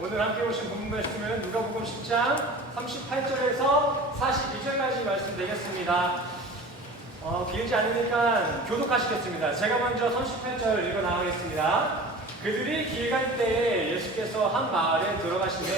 오늘 함께 오신 본문 말씀은 누가복음 10장 38절에서 42절까지 말씀 되겠습니다. 길지 않으니까 교독하시겠습니다. 제가 먼저 38절 읽어 나가겠습니다. 그들이 길 갈 때에 예수께서 한 마을에 들어가시매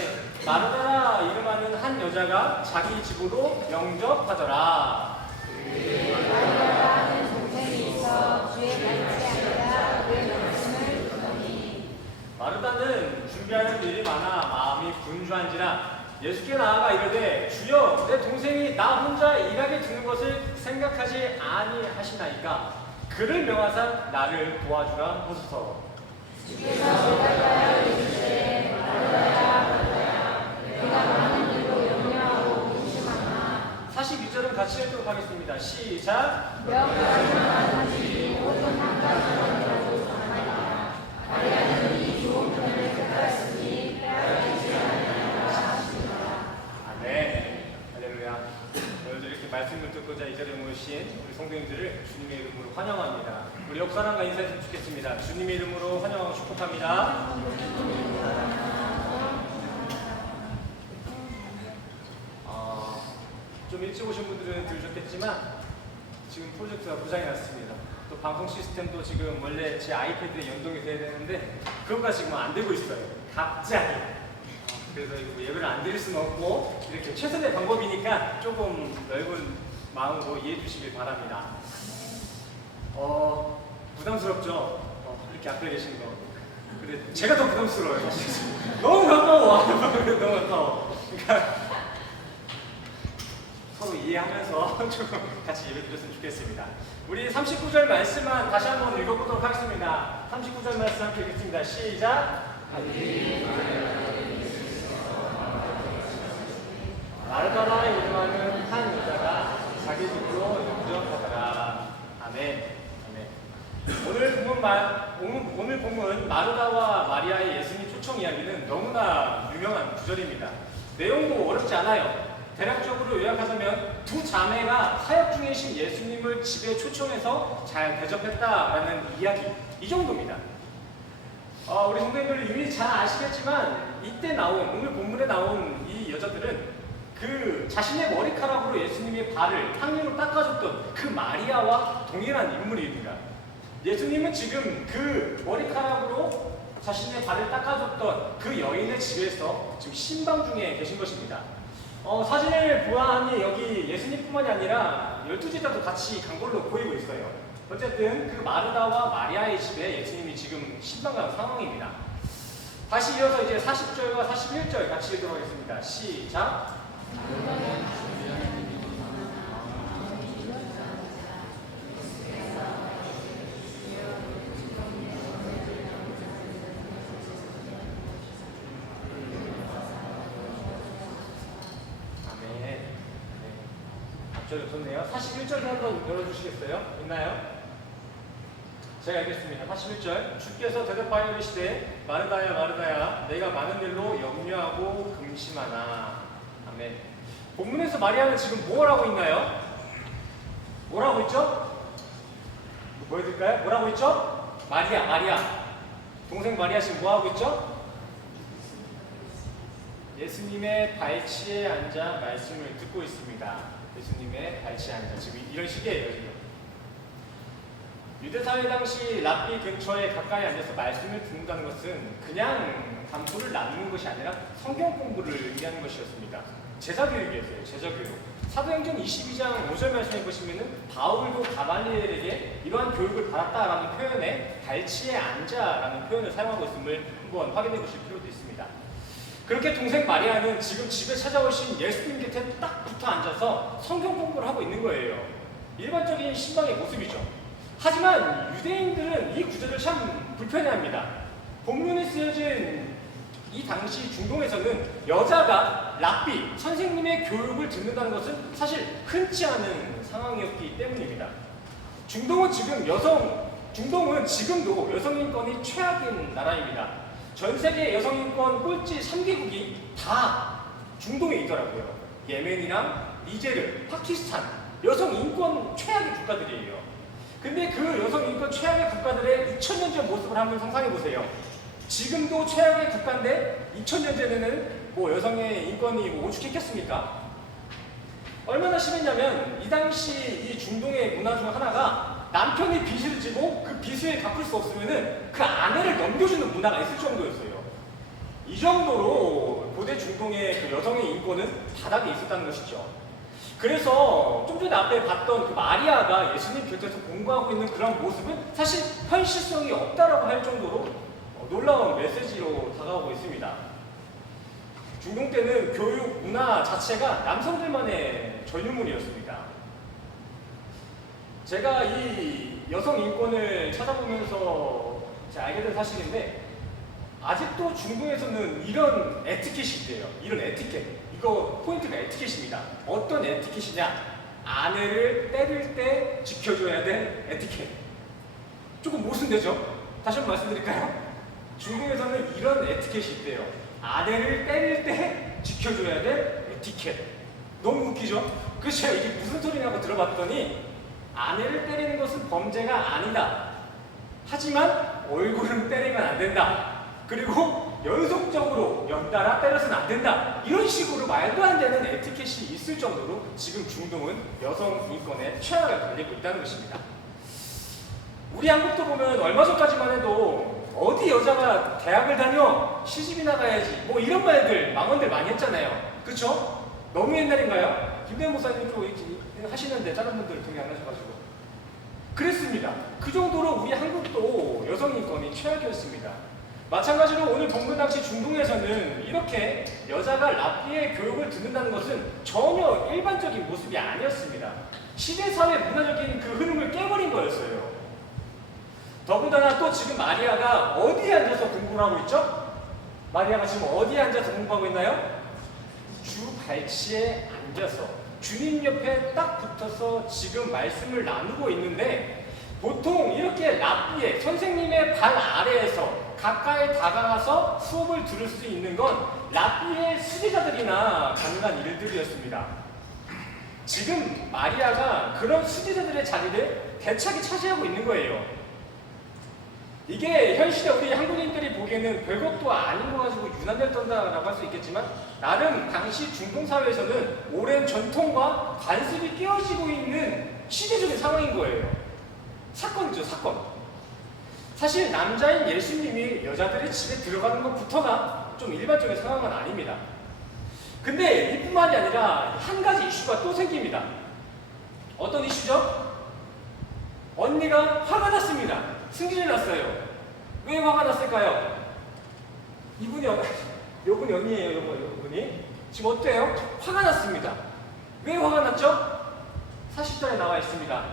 마르다라 이름하는 한 여자가 자기 집으로 영접하더라. 마르다라는 동생이 있어 주의 닮지 아니라 그의 말씀을 듣더니 마르다는 준비하는 일이 많아 마음이 분주한지라 예수께 나아가 이르되 주여 내 동생이 나 혼자 일하게 두는 것을 생각하지 아니하시나이까 그를 명하사 나를 도와주라 하소서. 주께서 마르다야 이르시되 마르다야 마르다야 내가 많은 일로 염려하고 근심하나 42절은 같이 읽도록 하겠습니다. 시작. 몇 가지나 가지 혹은 한 가지만이라도 상하리라. 마리아는 이 좋은 편을 택하였으니 빼앗기지 아니하리라 하시니라. 아멘. 할렐루야. 오늘도 이렇게 말씀을 듣고자 이 자리에 모이신 우리 성도님들을 주님의 이름으로 환영합니다. 우리 옆 사람과 인사했으면 좋겠습니다. 주님의 이름으로 환영하고 축복합니다. 좀 일찍 오신 분들은 들으셨겠지만 지금 프로젝트가 고장이 났습니다. 또 방송 시스템도 지금 원래 제 아이패드에 연동이 돼야 되는데 그거가 지금 안 되고 있어요. 갑자기. 그래서 이거 예배를 안 드릴 수는 없고 이렇게 최선의 방법이니까 조금 넓은 마음으로 이해해 주시길 바랍니다. 부담스럽죠? 이렇게 앞에 계신 거. 근데 제가 더 부담스러워요. 너무 가까워. 너무 가까워. 그러니까 서로 이해하면서 조금 같이 예배 드렸으면 좋겠습니다. 우리 39절 말씀만 다시 한번 읽어보도록 하겠습니다. 39절 말씀 함께 읽겠습니다. 시작. 마르다라 이름하는 한 여자가 자기 집으로 영접하더라. 아멘. 아멘. 오늘 본문 마르다와 마리아의 예수님 초청 이야기는 너무나 유명한 구절입니다. 내용도 어렵지 않아요. 대략적으로 요약하자면 두 자매가 사역 중이신 예수님을 집에 초청해서 잘 대접했다라는 이야기, 이 정도입니다. 우리 성도님들 이미 잘 아시겠지만 이때 나온 오늘 본문에 나온 이 여자들은 그 자신의 머리카락으로 예수님의 발을 향유로 닦아줬던 그 마리아와 동일한 인물입니다. 예수님은 지금 그 머리카락으로 자신의 발을 닦아줬던 그 여인의 집에서 지금 신방 중에 계신 것입니다. 사진을 보아하니 여기 예수님뿐만이 아니라 12제자도 같이 간 걸로 보이고 있어요. 어쨌든 그 마르다와 마리아의 집에 예수님이 지금 신방 간 상황입니다. 다시 이어서 이제 40절과 41절 같이 읽도록 하겠습니다. 시작. 앞절이 없었네요. 41절 한번 열어주시겠어요? 있나요? 제가 읽겠습니다. 41절. 주께서 대답하여 이르시되 마르다야 마르다야 내가 많은 일로 염려하고 근심하나. 아멘. 본문에서 마리아는 지금 뭘 하고 있나요? 뭐라고 있죠? 보여드릴까요? 뭐라고 있죠? 마리아. 동생 마리아 지금 뭐 하고 있죠? 예수님의 발치에 앉아 말씀을 듣고 있습니다. 예수님의 발치에 앉아 지금 이런 시기예요. 지금 유대사회 당시 랍비 근처에 가까이 앉아서 말씀을 듣는다는 것은 그냥 담소를 나누는 것이 아니라 성경 공부를 의미하는 것이었습니다. 제자교육이었어요. 제자교육. 사도행전 22장 5절 말씀해 보시면은 바울도 가말리엘에게 이러한 교육을 받았다라는 표현에 발치에 앉아라는 표현을 사용하고 있음을 한번 확인해 보실 필요도 있습니다. 그렇게 동생 마리아는 지금 집에 찾아오신 예수님 곁에 딱 붙어 앉아서 성경 공부를 하고 있는 거예요. 일반적인 신방의 모습이죠. 하지만 유대인들은 이 구절을 참 불편해합니다. 본문에 쓰여진 이 당시 중동에서는 여자가 랍비, 선생님의 교육을 듣는다는 것은 사실 흔치 않은 상황이었기 때문입니다. 중동은 지금도 여성 인권이 최악인 나라입니다. 전 세계 여성 인권 꼴찌 3개국이 다 중동에 있더라고요. 예멘이랑 니제르, 파키스탄, 여성 인권 최악의 국가들이에요. 근데 그 여성 인권 최악의 국가들의 2000년 전 모습을 한번 상상해 보세요. 지금도 최악의 국가인데 2000년대에는 뭐 여성의 인권이 뭐 오죽했겠습니까? 얼마나 심했냐면 이 당시 이 중동의 문화 중 하나가 남편이 빚을 지고 그 빚을 갚을 수 없으면은 그 아내를 넘겨주는 문화가 있을 정도였어요. 이 정도로 고대 중동의 그 여성의 인권은 바닥에 있었다는 것이죠. 그래서 좀 전에 앞에 봤던 그 마리아가 예수님 곁에서 공부하고 있는 그런 모습은 사실 현실성이 없다라고 할 정도로 놀라운 메시지로 다가오고 있습니다. 중동 때는 교육 문화 자체가 남성들만의 전유물이었습니다. 제가 이 여성 인권을 찾아보면서 제가 알게 된 사실인데 아직도 중동에서는 이런 에티켓이 있대요. 이런 에티켓. 이거 포인트가 에티켓입니다. 어떤 에티켓이냐? 아내를 때릴 때 지켜줘야 될 에티켓. 조금 모순되죠? 다시 한번 말씀드릴까요? 중동에서는 이런 에티켓이 있대요. 아내를 때릴 때 지켜줘야 될 에티켓. 너무 웃기죠? 그래서 제가 이게 무슨 소리냐고 들어봤더니 아내를 때리는 것은 범죄가 아니다. 하지만 얼굴은 때리면 안 된다. 그리고 연속적으로 연달아 때려서는 안 된다. 이런 식으로 말도 안 되는 에티켓이 있을 정도로 지금 중동은 여성 인권에 최악을 달리고 있다는 것입니다. 우리 한국도 보면 얼마 전까지만 해도 어디 여자가 대학을 다녀? 시집이나 가야지. 뭐 이런 말들, 망언들 많이 했잖아요. 그쵸? 너무 옛날인가요? 김대현 목사님 좀 하시는데 다른 분들 동의 안 하셔가지고. 그랬습니다. 그 정도로 우리 한국도 여성 인권이 최악이었습니다. 마찬가지로 오늘 본문 당시 중동에서는 이렇게 여자가 랍비의 교육을 듣는다는 것은 전혀 일반적인 모습이 아니었습니다. 시대사회 문화적인 그 흐름을 깨버린 거였어요. 더군다나 또 지금 마리아가 어디에 앉아서 공부를 하고 있죠? 마리아가 지금 어디에 앉아서 공부하고 있나요? 주 발치에 앉아서 주님 옆에 딱 붙어서 지금 말씀을 나누고 있는데 보통 이렇게 랍비의 선생님의 발 아래에서 가까이 다가가서 수업을 들을 수 있는 건 랍비의 수제자들이나 가능한 일들이었습니다. 지금 마리아가 그런 수제자들의 자리를 대차게 차지하고 있는 거예요. 이게 현실에 우리 한국인들이 보기에는 별것도 아닌 거 가지고 유난을 떤다라고 할 수 있겠지만 나름 당시 중동사회에서는 오랜 전통과 관습이 깨어지고 있는 시대적인 상황인 거예요. 사건이죠, 사건. 사실 남자인 예수님이 여자들의 집에 들어가는 것부터가 좀 일반적인 상황은 아닙니다. 근데 이뿐만이 아니라 한 가지 이슈가 또 생깁니다. 어떤 이슈죠? 언니가 화가 났습니다. 승질이 났어요. 왜 화가 났을까요? 요분이 언니예요, 요분이. 지금 어때요? 화가 났습니다. 왜 화가 났죠? 40절에 나와 있습니다.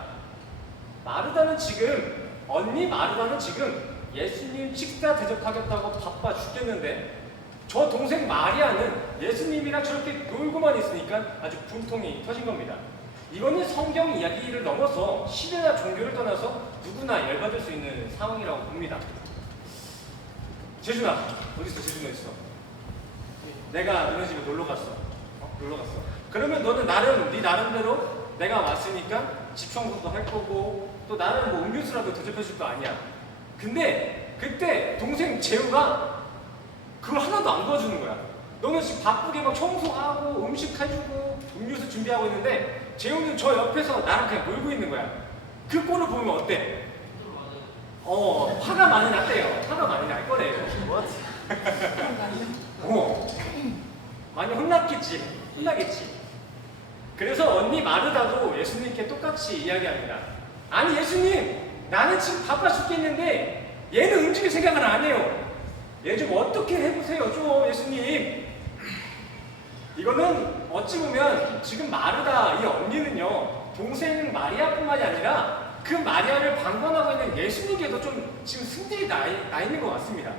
언니 마르다는 지금 예수님 식사 대접하겠다고 바빠 죽겠는데 저 동생 마리아는 예수님이랑 저렇게 놀고만 있으니까 아주 분통이 터진 겁니다. 이거는 성경 이야기를 넘어서 시대나 종교를 떠나서 누구나 열받을 수 있는 상황이라고 봅니다. 재준아, 어디 있어? 재준아 있어. 내가 너네 집에 놀러 갔어. 놀러 갔어. 그러면 너는 네 나름대로 내가 왔으니까 집 청소도 할 거고 또 나는 뭐 음료수라도 대접해줄 거 아니야. 근데 그때 동생 재우가 그걸 하나도 안 도와주는 거야. 너는 지금 바쁘게 막 청소하고 음식 해주고 음료수 준비하고 있는데 재우는 저 옆에서 나랑 그냥 놀고 있는 거야. 그 꼴을 보면 어때? 화가 많이 났대요. 화가 많이 날 거래요. 많이 혼났겠지. 그래서 언니 마르다도 예수님께 똑같이 이야기합니다. 아니 예수님, 나는 지금 바빠 죽겠는데 얘는 움직일 생각을 안 해요. 얘 좀 어떻게 해보세요 좀 예수님. 이거는 어찌 보면 지금 마르다 이 언니는요 동생 마리아뿐만이 아니라 그 마리아를 방관하고 있는 예수님께도 좀 지금 승질이 나 있는 것 같습니다.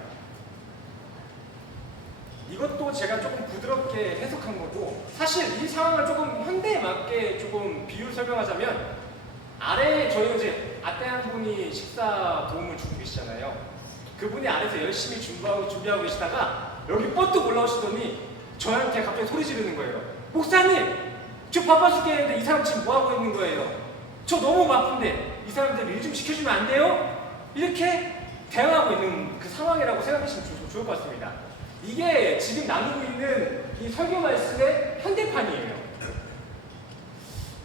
이것도 제가 조금 부드럽게 해석한 거고 사실 이 상황을 조금 현대에 맞게 조금 비유를 설명하자면 아래에 저희가 이제 아떼 한 분이 식사 도움을 주고 계시잖아요. 그분이 아래에서 열심히 준비하고 계시다가 여기 뻗뚝 올라오시더니 저한테 갑자기 소리 지르는 거예요. 목사님! 저 바빠 죽겠는데 이 사람 지금 뭐하고 있는 거예요? 저 너무 바쁜데 이 사람들 일 좀 시켜주면 안 돼요? 이렇게 대응하고 있는 그 상황이라고 생각하시면 좋을 것 같습니다. 이게 지금 나누고 있는 이 설교 말씀의 현대판이에요.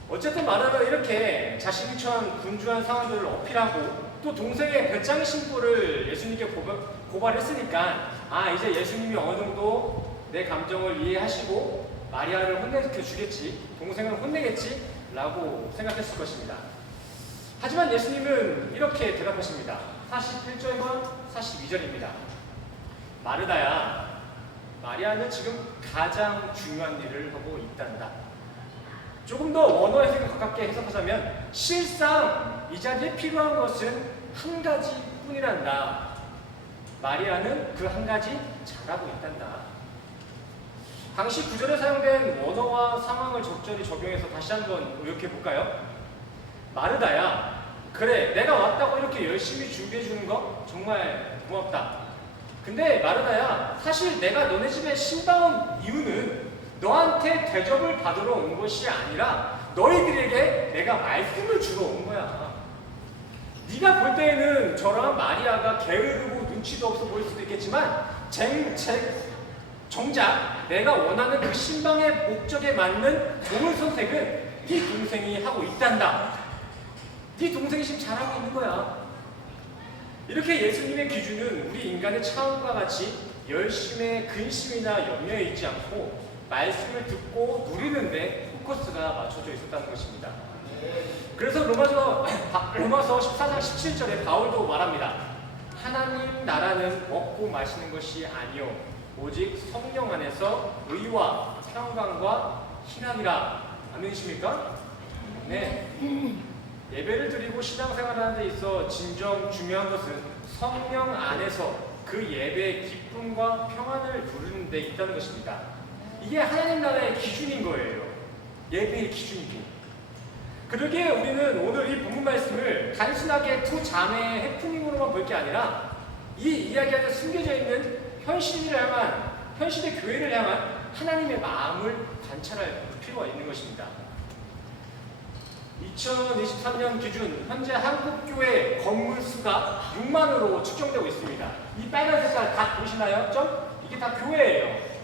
어쨌든 마르다가 이렇게 자신이 처한 분주한 상황들을 어필하고 또 동생의 배짱이 신고를 예수님께 고발했으니까 이제 예수님이 어느 정도 내 감정을 이해하시고 마리아를 혼내켜 주겠지, 동생을 혼내겠지 라고 생각했을 것입니다. 하지만 예수님은 이렇게 대답하십니다. 41절과 42절입니다. 마르다야, 마리아는 지금 가장 중요한 일을 하고 있단다. 조금 더 원어 해석에 가깝게 해석하자면 실상 이 자리에 필요한 것은 한 가지뿐이란다. 마리아는 그 한 가지 잘하고 있단다. 당시 구절에 사용된 원어와 상황을 적절히 적용해서 다시 한번 의역해 볼까요? 마르다야, 그래 내가 왔다고 이렇게 열심히 준비해 주는 거 정말 고맙다. 근데 마르다야, 사실 내가 너네 집에 신방온 이유는 너한테 대접을 받으러 온 것이 아니라 너희들에게 내가 말씀을 주러 온 거야. 네가 볼 때에는 저랑 마리아가 게으르고 눈치도 없어 보일 수도 있겠지만 정작 내가 원하는 그 신방의 목적에 맞는 좋은 선택은 네 동생이 하고 있단다. 네 동생이 지금 잘하고 있는 거야. 이렇게 예수님의 기준은 우리 인간의 차원과 같이 열심의 근심이나 염려에 있지 않고 말씀을 듣고 누리는데 포커스가 맞춰져 있었다는 것입니다. 그래서 로마서 14장 17절에 바울도 말합니다. 하나님 나라는 먹고 마시는 것이 아니요 오직 성령 안에서 의와 평강과 희락이라. 아멘이십니까? 네. 예배를 드리고 신앙생활을 하는 데 있어 진정 중요한 것은 성령 안에서 그 예배의 기쁨과 평안을 누리는 데 있다는 것입니다. 이게 하나님 나라의 기준인 거예요. 예배의 기준이고. 그러기에 우리는 오늘 이 본문 말씀을 단순하게 두 자매의 해프닝으로만 볼 게 아니라 이 이야기 안에 숨겨져 있는 현실의 교회를 향한 하나님의 마음을 관찰할 필요가 있는 것입니다. 2023년 기준 현재 한국교회 건물 수가 6만으로 측정되고 있습니다. 이 빨간 색깔 다 보시나요? 이게 다 교회예요.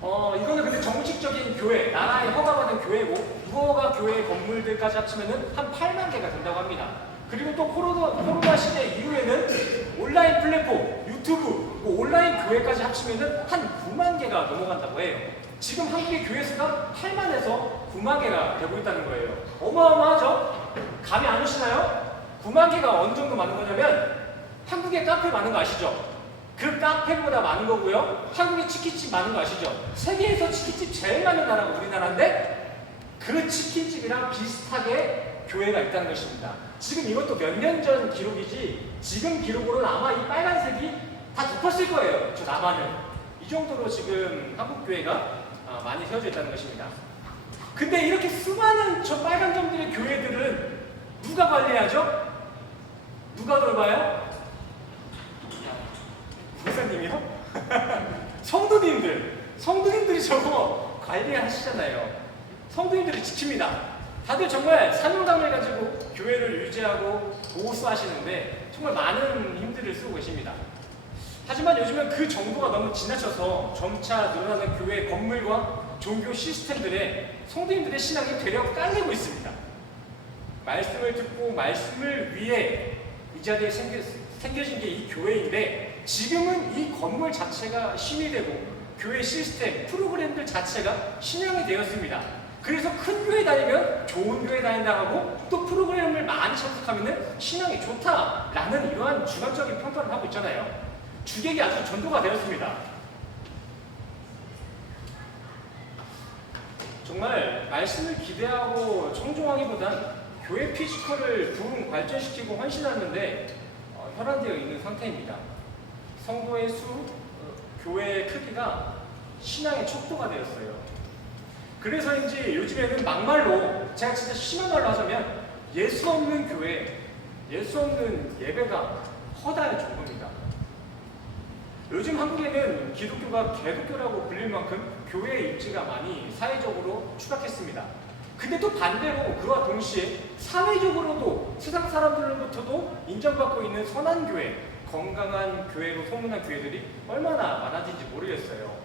이거는 근데 정식적인 교회, 나라에 허가받은 교회고 무허가 교회 건물들까지 합치면 한 8만 개가 된다고 합니다. 그리고 또 코로나 시대 이후에는 온라인 플랫폼, 유튜브, 온라인 교회까지 합치면 한 9만 개가 넘어간다고 해요. 지금 한국의 교회 수가 8만에서 9만 개가 되고 있다는 거예요. 어마어마하죠? 감이 안 오시나요? 9만 개가 어느 정도 많은 거냐면 한국에 카페 많은 거 아시죠? 그 카페보다 많은 거고요. 한국에 치킨집 많은 거 아시죠? 세계에서 치킨집 제일 많은 나라가 우리나라인데 그 치킨집이랑 비슷하게 교회가 있다는 것입니다. 지금 이것도 몇 년 전 기록이지 지금 기록으로는 아마 이 빨간색이 다 덮었을 거예요. 저 남한은. 이 정도로 지금 한국교회가 많이 세워져 있다는 것입니다. 근데 이렇게 수많은 저 빨간 점들의 교회들은 누가 관리하죠? 누가 돌봐요? 목사님이요? 성도님들이 저거 관리하시잖아요. 성도님들이 지킵니다. 다들 정말 사명감을 가지고 교회를 유지하고 보수하시는데 정말 많은 힘들을 쓰고 계십니다. 하지만 요즘은 그 정도가 너무 지나쳐서 점차 늘어나는 교회 건물과 종교 시스템들에 성도님들의 신앙이 되려 깔리고 있습니다. 말씀을 듣고 말씀을 위해 이 자리에 생겨진 게 이 교회인데 지금은 이 건물 자체가 신이 되고 교회 시스템, 프로그램들 자체가 신앙이 되었습니다. 그래서 큰 교회 다니면 좋은 교회 다닌다 하고 또 프로그램을 많이 참석하면 신앙이 좋다라는 이러한 주관적인 평가를 하고 있잖아요. 주객이 아주 전도가 되었습니다. 정말 말씀을 기대하고 청종하기보단 교회 피지컬을 부흥 발전시키고 헌신하는데 혈안되어 있는 상태입니다. 성도의 수, 교회의 크기가 신앙의 척도가 되었어요. 그래서인지 요즘에는 막말로 제가 진짜 심한 말로 하자면 예수 없는 교회, 예수 없는 예배가 허다할 정도입니다. 요즘 한국에는 기독교가 개독교라고 불릴 만큼 교회의 입지가 많이 사회적으로 추락했습니다. 근데 또 반대로 그와 동시에 사회적으로도 세상 사람들로부터도 인정받고 있는 선한 교회, 건강한 교회로 소문난 교회들이 얼마나 많아진지 모르겠어요.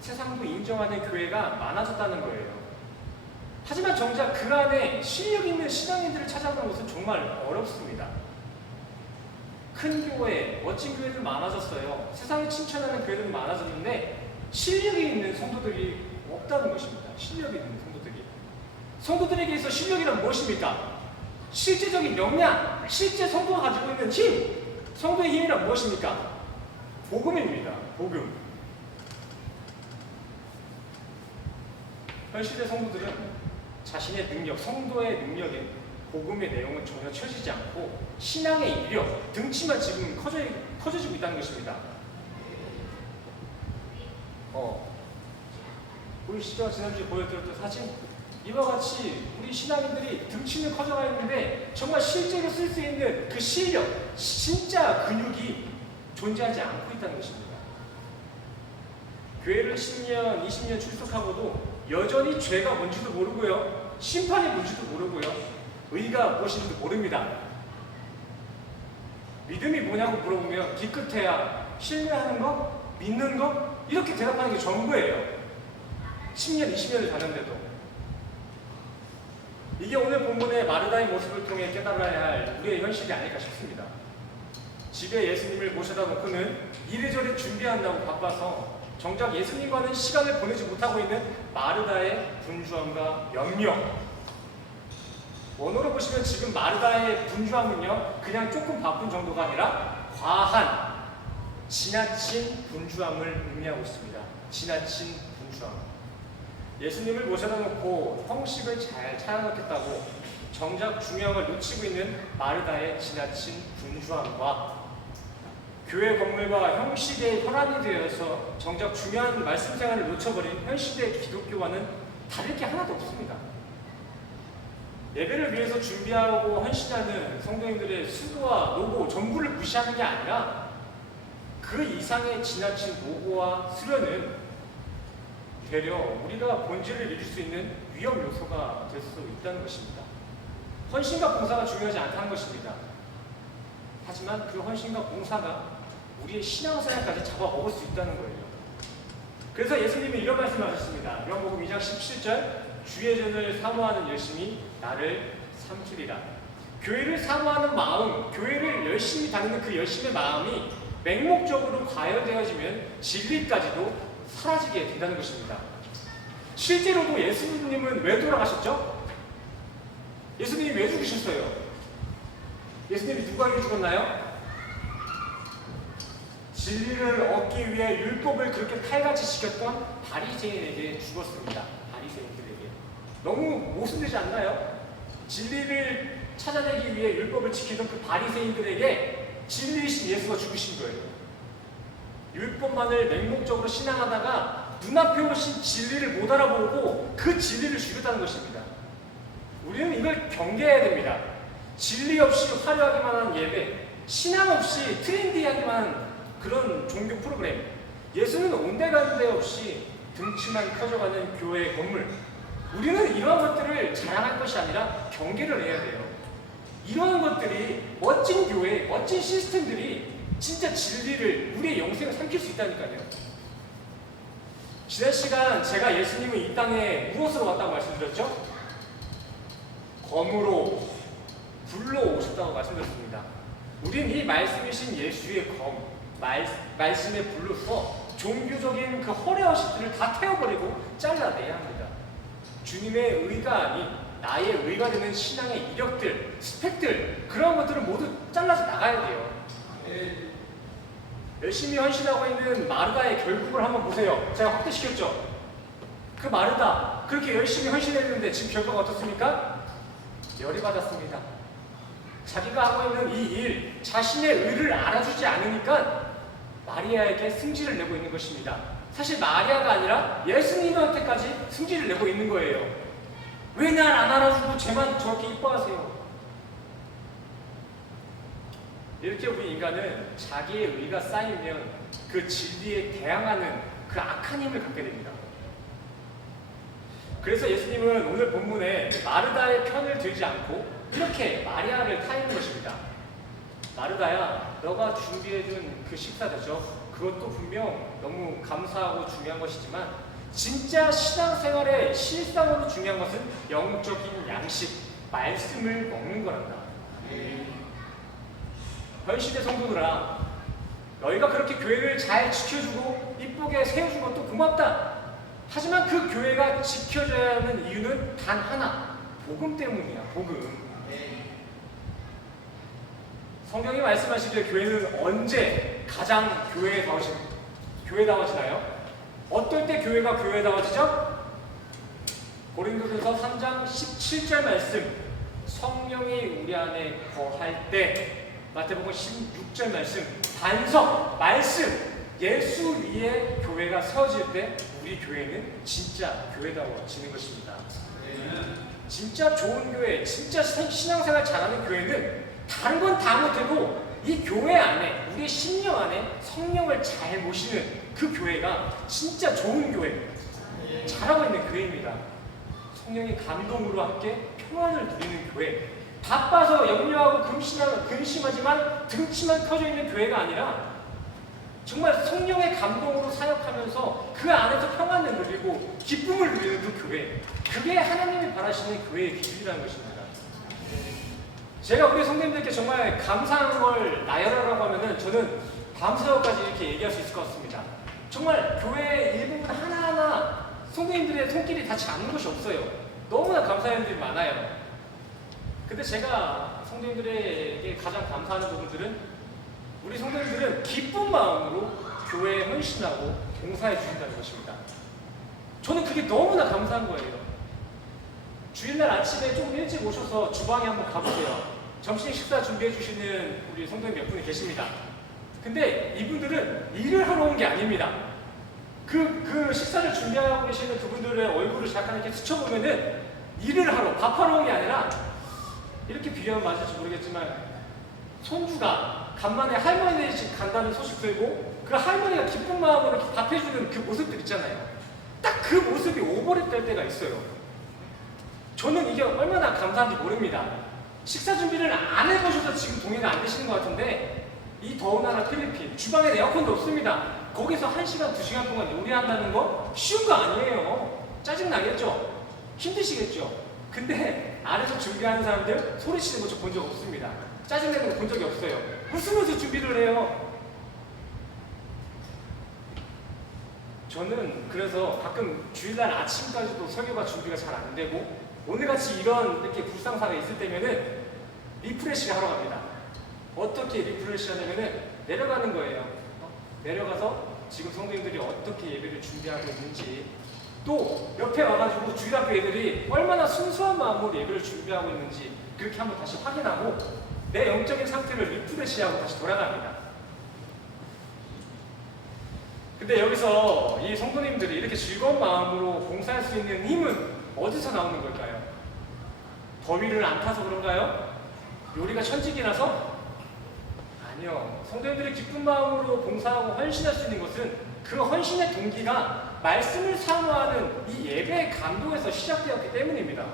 세상도 인정하는 교회가 많아졌다는 거예요. 하지만 정작 그 안에 실력 있는 신앙인들을 찾아가는 것은 정말 어렵습니다. 큰 교회, 멋진 교회들 많아졌어요. 세상에 칭찬하는 교회들이 많아졌는데 실력이 있는 성도들이 없다는 것입니다. 실력이 있는 성도들이. 성도들에게 있어 실력이란 무엇입니까? 실제적인 역량, 실제 성도가 가지고 있는 힘. 성도의 힘이란 무엇입니까? 복음입니다. 복음. 현실의 성도들은 자신의 능력, 성도의 능력에 복음의 내용은 전혀 쳐지지 않고 신앙의 이력, 등치만 지금 커져지고 있다는 것입니다. 보이시죠? 지난주에 보여드렸던 사진? 이와 같이 우리 신앙인들이 등치는 커져가 있는데 정말 실제로 쓸 수 있는 그 실력, 진짜 근육이 존재하지 않고 있다는 것입니다. 교회를 10년, 20년 출석하고도 여전히 죄가 뭔지도 모르고요. 심판이 뭔지도 모르고요. 의가 무엇인지도 모릅니다. 믿음이 뭐냐고 물어보면 기껏해야 신뢰하는 거, 믿는 거 이렇게 대답하는 게 전부예요. 10년, 20년을 다녔는데도. 이게 오늘 본문의 마르다의 모습을 통해 깨달아야 할 우리의 현실이 아닐까 싶습니다. 집에 예수님을 모셔다 놓고는 이래저래 준비한다고 바빠서 정작 예수님과는 시간을 보내지 못하고 있는 마르다의 분주함과 염려. 원어로 보시면 지금 마르다의 분주함은요, 그냥 조금 바쁜 정도가 아니라 과한, 지나친 분주함을 의미하고 있습니다. 지나친 분주함. 예수님을 모셔다 놓고 형식을 잘 차려놓겠다고 정작 중요함을 놓치고 있는 마르다의 지나친 분주함과 교회 건물과 형식의 혈안이 되어서 정작 중요한 말씀 생활을 놓쳐버린 현시대 기독교와는 다를 게 하나도 없습니다. 예배를 위해서 준비하고 헌신하는 성도님들의 수고와 노고 전부를 무시하는 게 아니라 그 이상의 지나친 노고와 수련은 되려 우리가 본질을 잃을 수 있는 위험 요소가 될 수 있다는 것입니다. 헌신과 봉사가 중요하지 않다는 것입니다. 하지만 그 헌신과 봉사가 우리의 신앙생활까지 잡아먹을 수 있다는 거예요. 그래서 예수님이 이런 말씀을 하셨습니다. 요한복음 2장 17절 주의 전을 사모하는 열심이 나를 삼키리라. 교회를 사모하는 마음, 교회를 열심히 다니는 그 열심의 마음이 맹목적으로 과열되어지면 진리까지도 사라지게 된다는 것입니다. 실제로도 예수님은 왜 돌아가셨죠? 예수님이 왜 죽으셨어요? 예수님이 누구에게 죽었나요? 진리를 얻기 위해 율법을 그렇게 칼같이 지켰던 바리새인에게 죽었습니다. 바리새인들에게. 너무 모순되지 않나요? 진리를 찾아내기 위해 율법을 지키던 그 바리새인들에게 진리이신 예수가 죽으신 거예요. 율법만을 맹목적으로 신앙하다가 눈앞에 오신 진리를 못 알아보고 그 진리를 죽였다는 것입니다. 우리는 이걸 경계해야 됩니다. 진리 없이 화려하기만 한 예배, 신앙 없이 트렌디하기만 한 그런 종교 프로그램, 예수는 온데간데 없이 등치만 커져가는 교회 건물, 우리는 이러한 것들을 자랑할 것이 아니라 경계를 해야 돼요. 이러한 것들이 멋진 교회, 멋진 시스템들이 진짜 진리를, 우리의 영생을 삼킬 수 있다니까요. 지난 시간 제가 예수님은 이 땅에 무엇으로 왔다고 말씀드렸죠? 검으로, 불로 오셨다고 말씀드렸습니다. 우린 이 말씀이신 예수의 검, 말씀의 불로서 종교적인 그 허례허식들을 다 태워버리고 잘라내야 합니다. 주님의 의가 아닌 나의 의가 되는 신앙의 이력들, 스펙들, 그런 것들을 모두 잘라서 나가야 돼요. 열심히 헌신하고 있는 마르다의 결국을 한번 보세요. 제가 확대시켰죠? 그 마르다, 그렇게 열심히 헌신했는데 지금 결과가 어떻습니까? 열이 받았습니다. 자기가 하고 있는 이 일, 자신의 의를 알아주지 않으니까 마리아에게 승질을 내고 있는 것입니다. 사실 마리아가 아니라 예수님한테까지 승질을 내고 있는 거예요. 왜 날 안 알아주고 쟤만 저렇게 이뻐하세요? 이렇게 우리 인간은 자기의 의가 쌓이면 그 진리에 대항하는 그 악한 힘을 갖게 됩니다. 그래서 예수님은 오늘 본문에 마르다의 편을 들지 않고 이렇게 마리아를 타이는 것입니다. 마르다야, 너가 준비해준 그 식사되죠. 그것도 분명 너무 감사하고 중요한 것이지만 진짜 신앙생활의 실상으로 중요한 것은 영적인 양식, 말씀을 먹는 거란다. 현 시대 성도들아, 너희가 그렇게 교회를 잘 지켜주고 이쁘게 세워준 것도 고맙다. 하지만 그 교회가 지켜져야 하는 이유는 단 하나, 복음 때문이야. 복음. 성경이 말씀하시기를 교회는 언제 가장 교회다워지나요? 어떨 때 교회가 교회다워지죠? 고린도전서 3장 17절 말씀, 성령이 우리 안에 거할 때, 마태복음 16절 말씀, 반석, 말씀, 예수 위에 교회가 세워질 때 우리 교회는 진짜 교회다워지는 것입니다. 진짜 좋은 교회, 진짜 신앙생활 잘하는 교회는 다른 건 다 못해도 이 교회 안에, 우리의 심령 안에 성령을 잘 모시는 그 교회가 진짜 좋은 교회, 잘하고 있는 교회입니다. 성령의 감동으로 함께 평안을 누리는 교회, 바빠서 염려하고 근심하지만 등치만 커져 있는 교회가 아니라 정말 성령의 감동으로 사역하면서 그 안에서 평안을 누리고 기쁨을 누리는 그 교회, 그게 하나님이 바라시는 교회의 기준이라는 것입니다. 제가 우리 성도님들께 정말 감사한 걸 나열하라고 하면은 저는 다음 사역까지 이렇게 얘기할 수 있을 것 같습니다. 정말 교회의 일부분 하나하나 성도님들의 손길이 닿지 않는 것이 없어요. 너무나 감사한 일들이 많아요. 근데 제가 성도님들에게 가장 감사하는 부분들은 우리 성도님들은 기쁜 마음으로 교회에 헌신하고 봉사해 주신다는 것입니다. 저는 그게 너무나 감사한 거예요. 주일날 아침에 조금 일찍 오셔서 주방에 한번 가보세요. 점심 식사 준비해 주시는 우리 성도님 몇 분이 계십니다. 근데 이분들은 일을 하러 온 게 아닙니다. 그 식사를 준비하고 계시는 그분들의 얼굴을 잠깐 이렇게 스쳐보면은 일을 하러, 밥하러 온 게 아니라, 이렇게 비교하면 맞을지 모르겠지만 손주가 간만에 할머니네 집 간다는 소식 들고 그 할머니가 기쁜 마음으로 이렇게 밥해주는 그 모습들 있잖아요. 딱 그 모습이 오버랩 될 때가 있어요. 저는 이게 얼마나 감사한지 모릅니다. 식사 준비를 안 해보셔서 지금 동의가 안 되시는 것 같은데, 이 더운 나라 필리핀, 주방에 에어컨도 없습니다. 거기서 1시간, 2시간 동안 요리한다는 거 쉬운 거 아니에요. 짜증나겠죠? 힘드시겠죠? 근데 안에서 준비하는 사람들 소리치는 거 저 본 적 없습니다. 짜증내는 거 본 적이 없어요. 웃으면서 준비를 해요. 저는 그래서 가끔 주일날 아침까지도 설교가 준비가 잘 안 되고 오늘같이 이렇게 불상사가 있을 때면은 리프레시를 하러 갑니다. 어떻게 리프레시를 하냐면은 내려가는 거예요. 내려가서 지금 성도님들이 어떻게 예배를 준비하고 있는지, 또 옆에 와가지고 주일학교 애들이 얼마나 순수한 마음으로 예배를 준비하고 있는지 그렇게 한번 다시 확인하고 내 영적인 상태를 리프레시하고 다시 돌아갑니다. 근데 여기서 이 성도님들이 이렇게 즐거운 마음으로 봉사할 수 있는 힘은 어디서 나오는 걸까요? 더위를 안 타서 그런가요? 요리가 천직이라서? 아니요. 성도님들이 기쁜 마음으로 봉사하고 헌신할 수 있는 것은 그 헌신의 동기가 말씀을 사모하는 이 예배의 감동에서 시작되었기 때문입니다.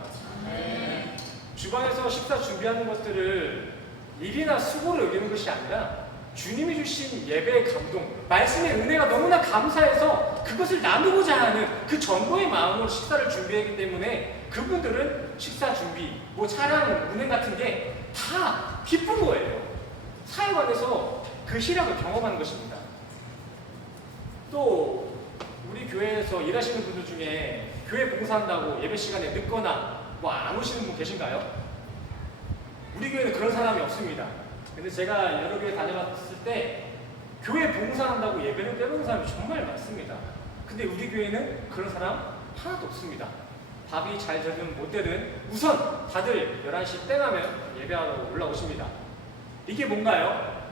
주방에서 식사 준비하는 것들을 일이나 수고를 여기는 것이 아니라 주님이 주신 예배의 감동, 말씀의 은혜가 너무나 감사해서 그것을 나누고자 하는 그 전도의 마음으로 식사를 준비하기 때문에 그분들은 식사 준비, 차량 운행 같은 게 다 기쁜 거예요. 사역 안에서 그 희락을 경험하는 것입니다. 또 우리 교회에서 일하시는 분들 중에 교회 봉사한다고 예배 시간에 늦거나 안 오시는 분 계신가요? 우리 교회는 그런 사람이 없습니다. 근데 제가 여러 교회 다녀봤을 때 교회 봉사한다고 예배를 빼놓는 사람이 정말 많습니다. 근데 우리 교회는 그런 사람 하나도 없습니다. 밥이 잘 되든 못 되든 우선 다들 11시 땡 하면 예배하러 올라오십니다. 이게 뭔가요?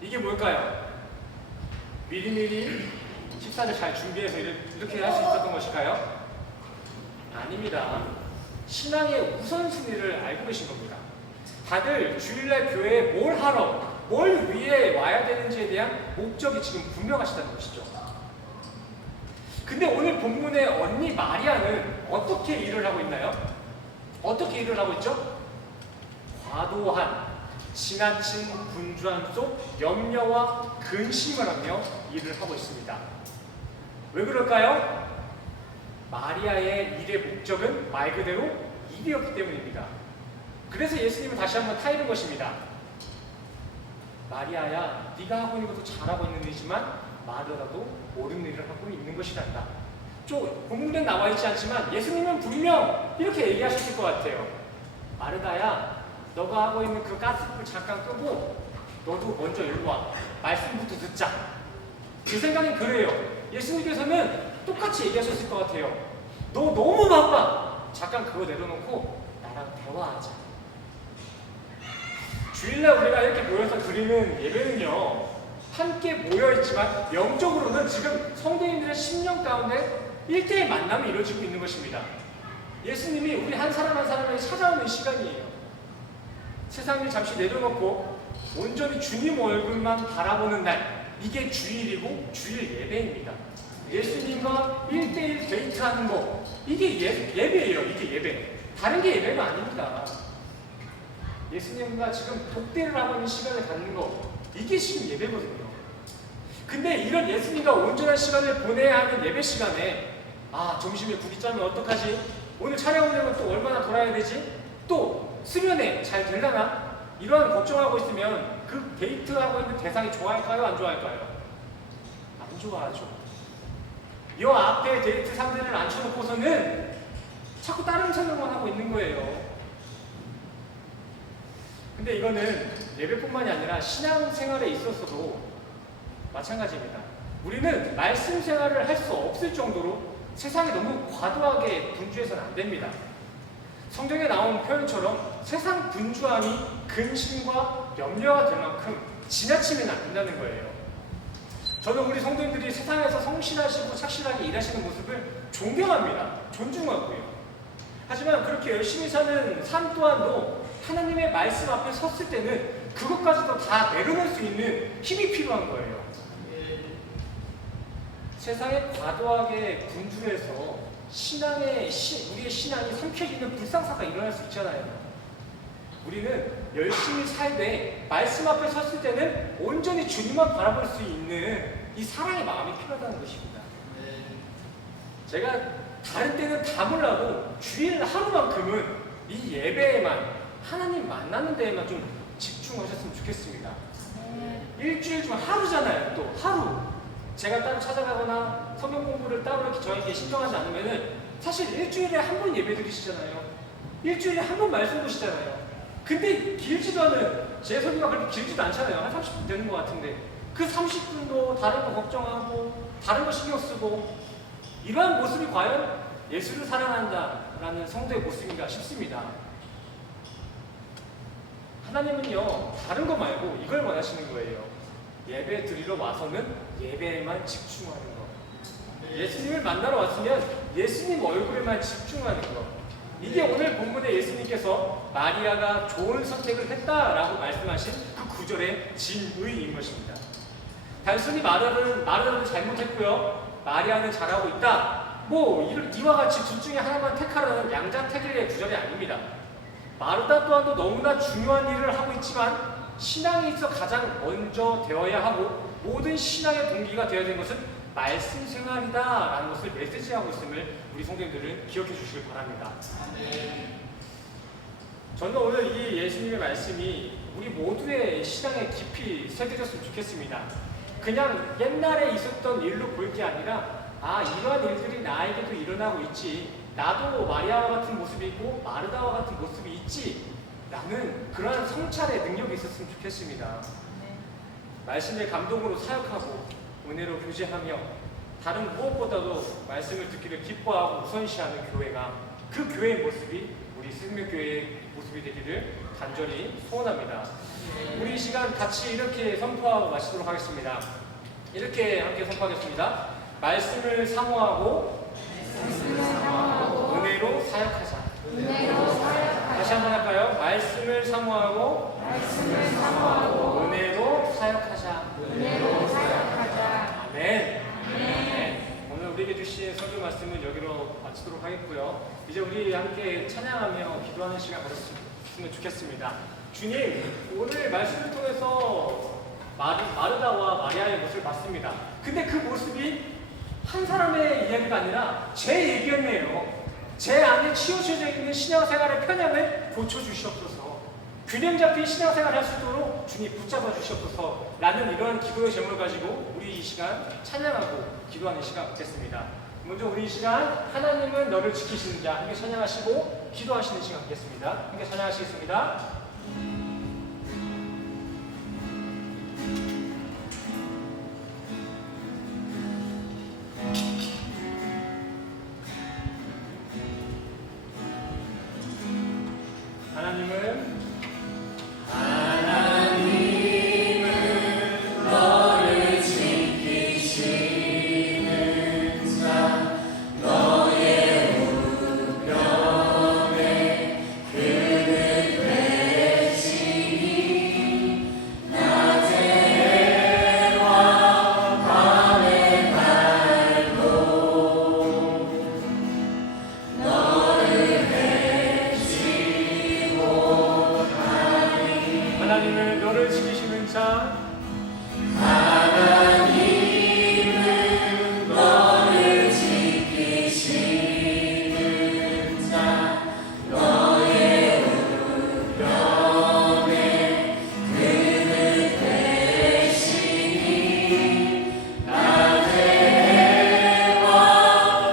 이게 뭘까요? 미리미리 식사를 잘 준비해서 이렇게 할 수 있었던 것일까요? 아닙니다. 신앙의 우선순위를 알고 계신 겁니다. 다들 주일날 교회에 뭘 하러, 뭘 위해 와야 되는지에 대한 목적이 지금 분명하시다는 것이죠. 근데 오늘 본문의 언니 마리아는 어떻게 일을 하고 있나요? 어떻게 일을 하고 있죠? 과도한 지나친 분주함 속 염려와 근심을 하며 일을 하고 있습니다. 왜 그럴까요? 마리아의 일의 목적은 말 그대로 일이었기 때문입니다. 그래서 예수님은 다시 한번 타이른 것입니다. 마리아야, 네가 하고 있는 것도 잘하고 있는 일이지만 마르다도 옳은 일을 하고 있는 것이란다. 좀 본문에 나와 있지 않지만 예수님은 분명 이렇게 얘기하셨을 것 같아요. 마르다야, 너가 하고 있는 그 가스불 잠깐 끄고 너도 먼저 일로 와. 말씀부터 듣자. 제 생각엔 그래요. 예수님께서는 똑같이 얘기하셨을 것 같아요. 너 너무 바빠. 잠깐 그거 내려놓고 나랑 대화하자. 주일날 우리가 이렇게 모여서 드리는 예배는요, 함께 모여있지만 영적으로는 지금 성도님들의 심령 가운데 1대1 만남이 이루어지고 있는 것입니다. 예수님이 우리 한 사람 한 사람에게 찾아오는 시간이에요. 세상을 잠시 내려놓고 온전히 주님 얼굴만 바라보는 날, 이게 주일이고 주일 예배입니다. 예수님과 1대1 데이트하는 거, 이게 예배예요. 이게 예배. 다른 게 예배가 아닙니다. 예수님과 지금 독대를 하고 있는 시간을 갖는 거, 이게 지금 예배거든요. 근데 이런 예수님과 온전한 시간을 보내야 하는 예배 시간에 점심에 국이 짜면 어떡하지? 오늘 촬영하려면 또 얼마나 돌아야 되지? 또 수면에 잘 되려나? 이런 걱정하고 있으면 그 데이트하고 있는 대상이 좋아할까요? 안 좋아할까요? 안 좋아하죠. 이 앞에 데이트 상대를 앉혀놓고서는 자꾸 다른 생각만 하고 있는 거예요. 근데 이거는 예배뿐만이 아니라 신앙생활에 있어서도 마찬가지입니다. 우리는 말씀 생활을 할 수 없을 정도로 세상에 너무 과도하게 분주해서는 안 됩니다. 성경에 나온 표현처럼 세상 분주함이 근심과 염려가 될 만큼 지나치면 안 된다는 거예요. 저는 우리 성도님들이 세상에서 성실하시고 착실하게 일하시는 모습을 존경합니다. 존중하고요. 하지만 그렇게 열심히 사는 삶 또한도 하나님의 말씀 앞에 섰을 때는 그것까지도 다 내려놓을 수 있는 힘이 필요한 거예요. 세상에 과도하게 분주해서 우리의 신앙이 삼켜지는 불상사가 일어날 수 있잖아요. 우리는 열심히 살되 말씀 앞에 섰을 때는 온전히 주님만 바라볼 수 있는 이 사랑의 마음이 필요하다는 것입니다. 제가 다른 때는 다 몰라도 주일 하루만큼은 이 예배에만, 하나님 만나는 데에만 좀 집중하셨으면 좋겠습니다. 일주일 중 하루잖아요. 또 하루 제가 따로 찾아가거나 성경 공부를 따로 이렇게 저에게 신청하지 않으면은 사실 일주일에 한 번 예배 드리시잖아요. 일주일에 한 번 말씀 보시잖아요. 근데 길지도 않은, 제 설교가 그렇게 길지도 않잖아요. 한 30분 되는 것 같은데 그 30분도 다른 거 걱정하고 다른 거 신경 쓰고, 이러한 모습이 과연 예수를 사랑한다라는 성도의 모습인가 싶습니다. 하나님은요, 다른 거 말고 이걸 원하시는 거예요. 예배 드리러 와서는 예배에만 집중하는 거. 예수님을 만나러 왔으면 예수님 얼굴에만 집중하는 거. 이게 오늘 본문에 예수님께서 마리아가 좋은 선택을 했다라고 말씀하신 그 구절의 진의인 것입니다. 단순히 마르다는 잘못했고요, 마리아는 잘하고 있다, 이와 같이 둘 중에 하나만 택하라는 양자택일의 구절이 아닙니다. 마르다 또한도 너무나 중요한 일을 하고 있지만 신앙에 있어 가장 먼저 되어야 하고 모든 신앙의 동기가 되어야 되는 것은 말씀 생활이다라는 것을 메시지하고 있음을 우리 성도님들은 기억해 주시길 바랍니다. 저는 오늘 이 예수님의 말씀이 우리 모두의 신앙에 깊이 새겨졌으면 좋겠습니다. 그냥 옛날에 있었던 일로 볼 게 아니라 이러한 일들이 나에게도 일어나고 있지, 나도 마리아와 같은 모습이 있고 마르다와 같은 모습이 있지 라는 그러한 성찰의 능력이 있었으면 좋겠습니다. 말씀의 감동으로 사역하고 은혜로 교제하며 다른 무엇보다도 말씀을 듣기를 기뻐하고 우선시하는 교회가, 그 교회의 모습이 우리 생명교회의 모습이 되기를 간절히 소원합니다. 우리 이 시간 같이 이렇게 선포하고 마치도록 하겠습니다. 이렇게 함께 선포하겠습니다. 말씀을 사모하고 은혜로 사역하자. 다시 한번 할까요? 말씀을 사모하고 은혜로 사역하자. 아멘. 오늘 우리에게 주신 설교 말씀은 여기로 마치도록 하겠고요. 이제 우리 함께 찬양하며 기도하는 시간 가졌으면 좋겠습니다. 주님, 오늘 말씀을 통해서 마르다와 마리아의 모습을 봤습니다. 근데 그 모습이 한 사람의 이야기가 아니라 제 얘기였네요. 제 안에 치우쳐져 있는 신앙생활의 편향을 고쳐주시옵소서. 균형 잡힌 신앙생활을 할 수 있도록 주님 붙잡아 주시옵소서. 라는 이러한 기도의 제목을 가지고 우리 이 시간 찬양하고 기도하는 시간 갖겠습니다. 먼저 우리 이 시간 하나님은 너를 지키시는 자 함께 찬양하시고 기도하시는 시간 갖겠습니다. 함께 찬양하시겠습니다. 하나님은 너를 지키시는 자 너의 우편에 그는 대신이 낮에와 밤에 갈고 너를 해치고 하나님은 너를 지키시는 자 하나님은 너를 지키시는 자 너의 우편에 그는 대신이 낮에와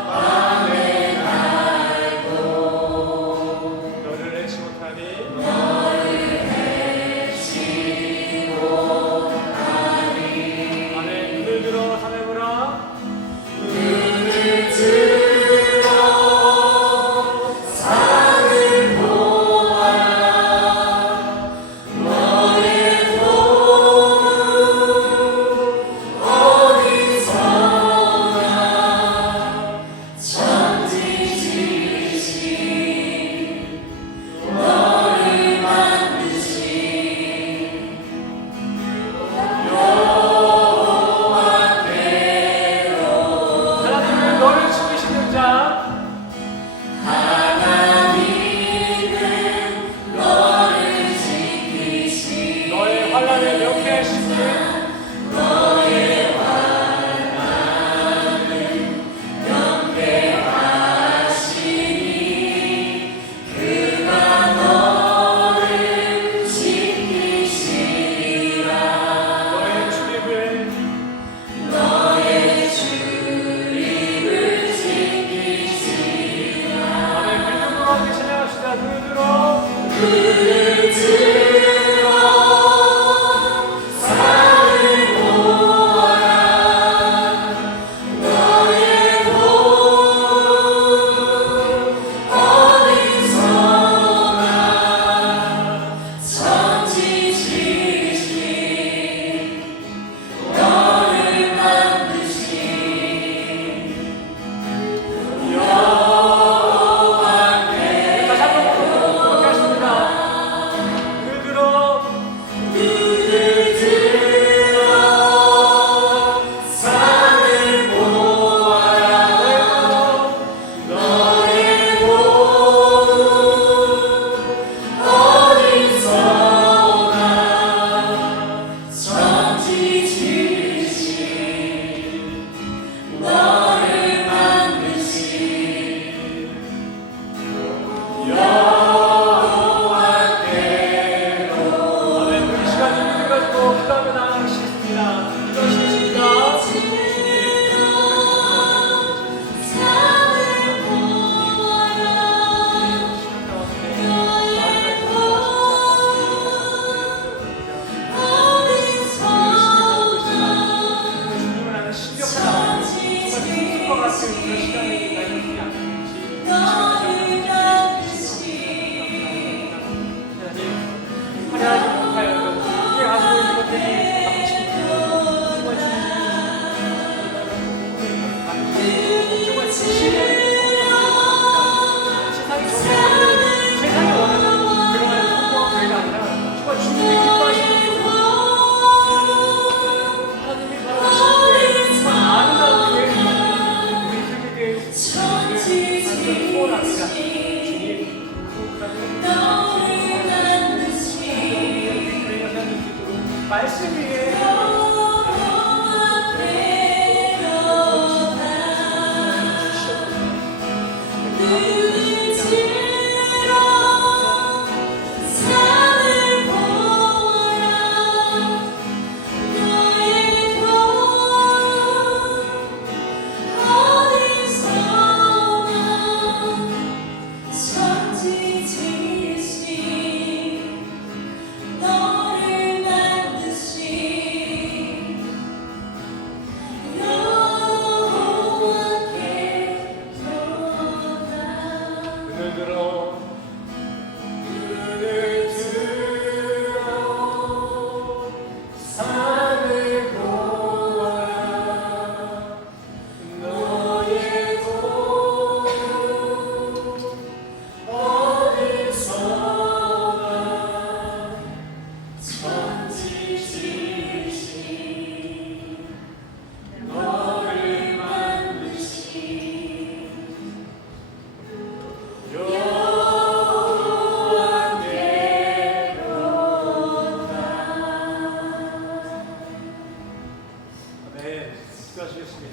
밤에 갈고 너를 해치 못하니 안에 눈을 들어 살펴보라. 눈을 들어 산을 보아라 너의 도움 어디서나 천지 지으신 너를 만드신 하나님은 너를 지키시는 자 하나님은 너를 지키시는 너의 환난을 명쾌하시니 너의 환난을 명쾌하시니 그가 너를 지키시리라 너의 출입을 너의 출입을 지키시리라 안에 믿음으로 함께 찬양합시다. 눈을 들어 눈을 들어 산을 보아라 너의 도움 어디서나 천지 지으신 너를 만드신 여호와께 다시 한번 그렇게 하십니다. 눈을 들어 눈을 들어 산을 보아라 너의 도움 어디서나 천지 지으신 너를 만드신 여호와께로 아멘. 우리 시간 준비를 가지고 기도하며 나아가시겠습니다. 기도하시겠습니다. 산을 보아라 주님을 아는 신격하다. 정말 죽을 것 같은 그런 시간을 나에게 않는지 화려하지 못하여 우리의 가지고 있는 것들이 정말 세상이 원하는 그러한 성공한 교회가 아니라 정말 주님이 기뻐하시는 하나님이 바라보시는 정말 아름다운 교회 우리 세계교회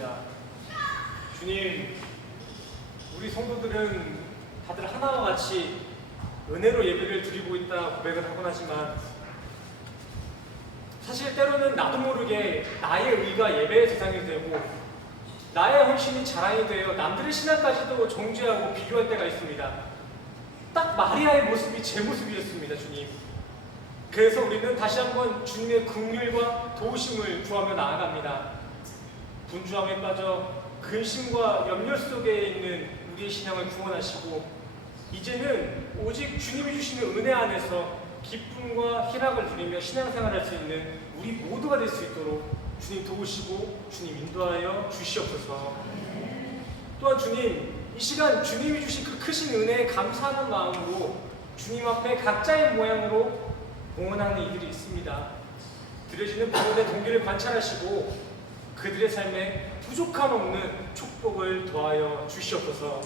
기도합니다. 주님, 우리 성도들은 다들 하나와 같이 은혜로 예배를 드리고 있다 고백을 하곤 하지만 사실 때로는 나도 모르게 나의 의가 예배의 대상이 되고 나의 헌신이 자랑이 되어 남들의 신앙까지도 정죄하고 비교할 때가 있습니다. 딱 마리아의 모습이 제 모습이었습니다, 주님. 그래서 우리는 다시 한번 주님의 긍휼과 도우심을 구하며 나아갑니다. 분주함에 빠져 근심과 염려 속에 있는 우리의 신앙을 구원하시고 이제는 오직 주님이 주시는 은혜 안에서 기쁨과 희락을 누리며 신앙생활을 할 수 있는 우리 모두가 될 수 있도록 주님 도우시고 주님 인도하여 주시옵소서. 또한 주님, 이 시간 주님이 주신 그 크신 은혜에 감사하는 마음으로 주님 앞에 각자의 모양으로 봉헌하는 이들이 있습니다. 드려지는 봉헌의 동기를 관찰하시고 그들의 삶에 부족함 없는 축복을 더하여 주시옵소서.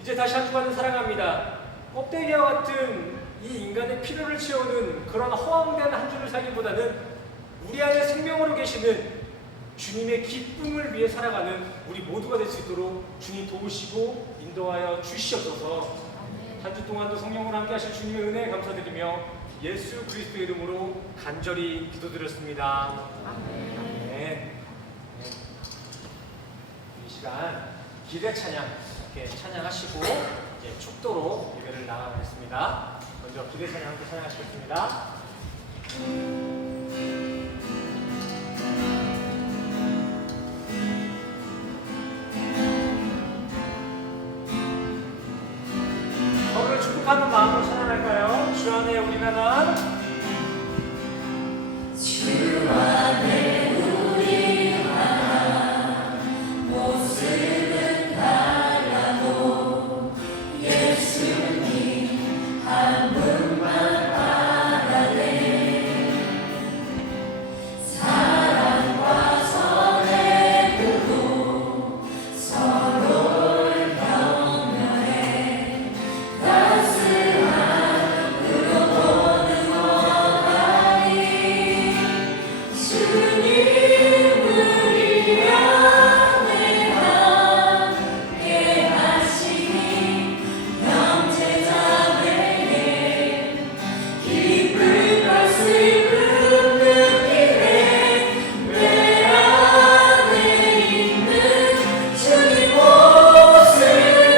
이제 다시 한 주간을 사랑합니다. 껍데기와 같은 이 인간의 필요를 채우는 그런 허황된 한 주를 살기보다는 우리 안에 생명으로 계시는 주님의 기쁨을 위해 살아가는 우리 모두가 될 수 있도록 주님 도우시고 인도하여 주시옵소서. 한 주 동안도 성령으로 함께 하실 주님의 은혜에 감사드리며 예수 그리스도의 이름으로 간절히 기도드렸습니다. 아멘. 이 시간 기대 찬양 이렇게 찬양하시고 이제 축도로 예배를 나가겠습니다. 먼저 기대 찬양 함께 찬양하시겠습니다. 서로를 축복하는 마음으로 찬양할까요? 주 안에 우리 나라 주 안에 우리 하나 모습은 달라도 예수님 한 분만 바라네. 사랑과 선의 뜻도 서로를 격려해 따스한 그로 보는 것 같니. 주님 우리 안에 함께 하시니 형제자매의 기쁜 가슴을 느끼네. 내 안에 있는 주님 모습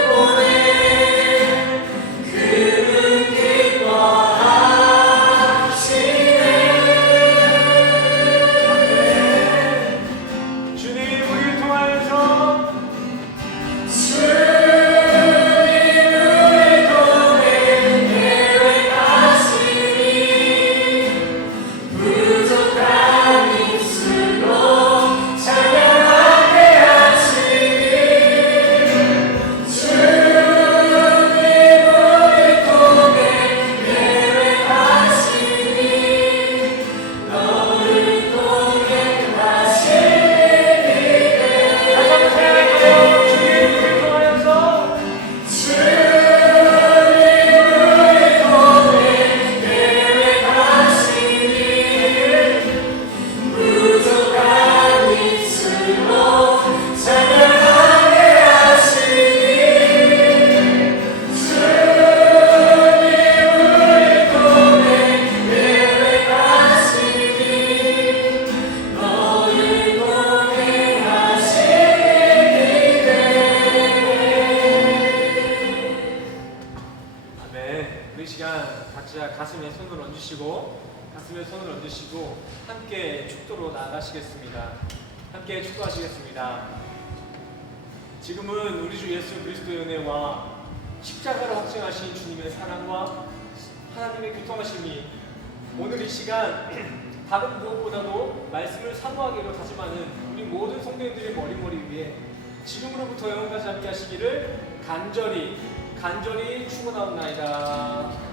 보네. 그는 기뻐하시네. 주님 우리를 통하여서 주님 우리 통해 계획하시니 부족한 입술로 찬양하게 하시니. 주님 우리 통해 계획하시니 너를 통해 하시니. 다시 한번 찬양할까요? 주님 우리를 통하여서 주님 우리 통해 계획하시니 부족한 입술로 찬양하게 하시니. 주님 우리 통해 계획하시니 너를 통해 하시니. 아멘. 우리 시간 각자 가슴에 손을 얹으시고 함께 축도로 나아가시겠습니다. 함께 축도하시겠습니다. 지금은 우리 주 예수 그리스도의 은혜와 십자가를 확증하신 주님의 사랑과 하나님의 교통하심이 오늘 이 시간 다른 무엇보다도 말씀을 사모하기로 다짐하는 우리 모든 성도님들의 머리머리 위에 지금으로부터 영원까지 함께 하시기를 간절히 축원하옵나이다.